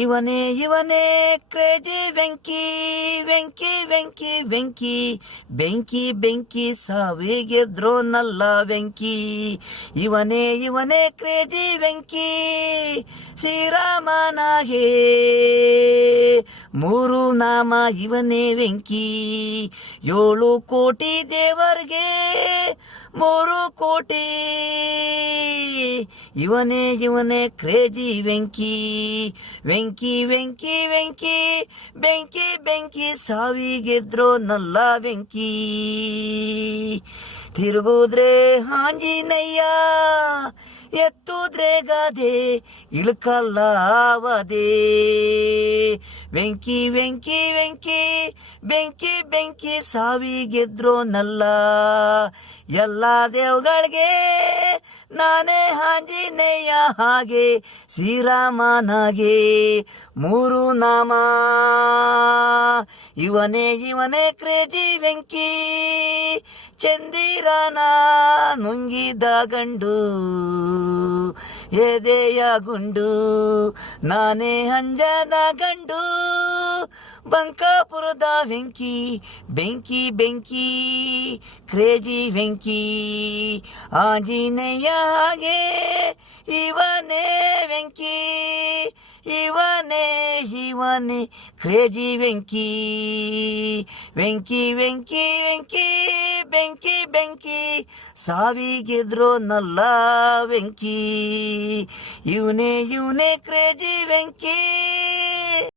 ಇವನೇ ಕ್ರೇಜಿ ವೆಂಕಿ ವೆಂಕಿ ವೆಂಕಿ ವೆಂಕಿ ಬೆಂಕಿ ಬೆಂಕಿ ಸಾವಿಗೆ ದ್ರೋನಲ್ಲ ವೆಂಕಿ. ಇವನೇ ಕ್ರೇಜಿ ವೆಂಕಿ ಶ್ರೀರಾಮನಾಗೆ ಮೂರು ನಾಮ ಇವನೇ ವೆಂಕಿ. 7 ಕೋಟಿ ದೇವರಿಗೆ 3 ಕೋಟಿ. ಇವನೇ ಕ್ರೇಜಿ ವೆಂಕಿ ವೆಂಕಿ ವೆಂಕಿ ವೆಂಕಿ ಬೆಂಕಿ ಬೆಂಕಿ ಸಾವಿಗೆದ್ರೋ ನಲ್ಲ ವೆಂಕಿ. ತಿರುಗುದ್ರೆ ಆಂಜನೇಯ ಎತ್ತುದ್ರೆ ಗಾದೆ ಇಳ್ಕಲ್ಲಾವದೆ. ವೆಂಕಿ ವೆಂಕಿ ವೆಂಕಿ ಬೆಂಕಿ ಬೆಂಕಿ ಸಾವಿಗೆದ್ರೋ ನಲ್ಲ. ಎಲ್ಲ ದೇವಗಳಿಗೆ ನಾನೇ ಆಂಜನೇಯ ಹಾಗೆ ಶ್ರೀರಾಮನಾಗೆ ಮೂರು ನಾಮ. ಇವನೇ ಕ್ರೇಜಿ ವೆಂಕಿ ಚಂದಿರನ ನುಂಗಿದ ಗಂಡು ಎದೆಯ ಗುಂಡು ನಾನೇ ಅಂಜನ ಗಂಡು. ಬಂಕಾಪುರದ ವೆಂಕಿ ಬೆಂಕಿ ಬೆಂಕಿ ಕ್ರೇಜಿ ವೆಂಕಿ ಆಂಜನೇಯ ಹಾಗೆ ಇವನೇ ವೆಂಕಿ. ಇವನೇ ಕ್ರೇಜಿ ವೆಂಕಿ ವೆಂಕಿ ವೆಂಕಿ ವೆಂಕಿ ಬೆಂಕಿ ಬೆಂಕಿ ಸಾವಿಗೆದ್ರೋ ನಲ್ಲ ವೆಂಕಿ. ಇವನೇ ಕ್ರೇಜಿ ವೆಂಕಿ.